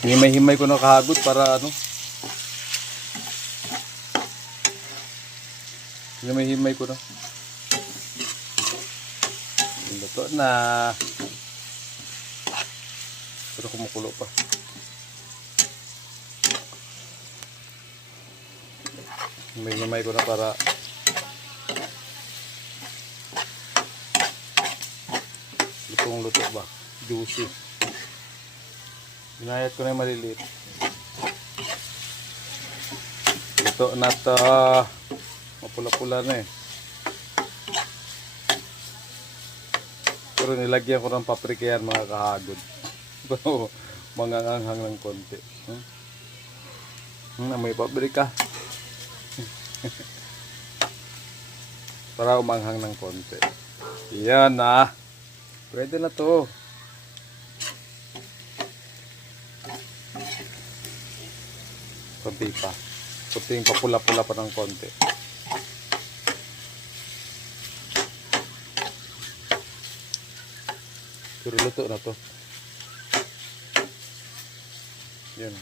Himay-himay ko na kahagod para ano. Himay-himay ko na. Luto na. Pero kumukulo pa. Himay-himay ko na para lutong-luto ba? Juicy. Ginayat ko na yung maliliit. Luto na to. Mapula-pula na eh. Pero nilagyan ko ng paprika yan mga kahagod. Pero manganganghang ng konti. May paprika. Para umanghang ng konti. Yan na. Pwede na to. Konti pa. Kunting papula-pula pa ng konti. Pero luto na to. Yan.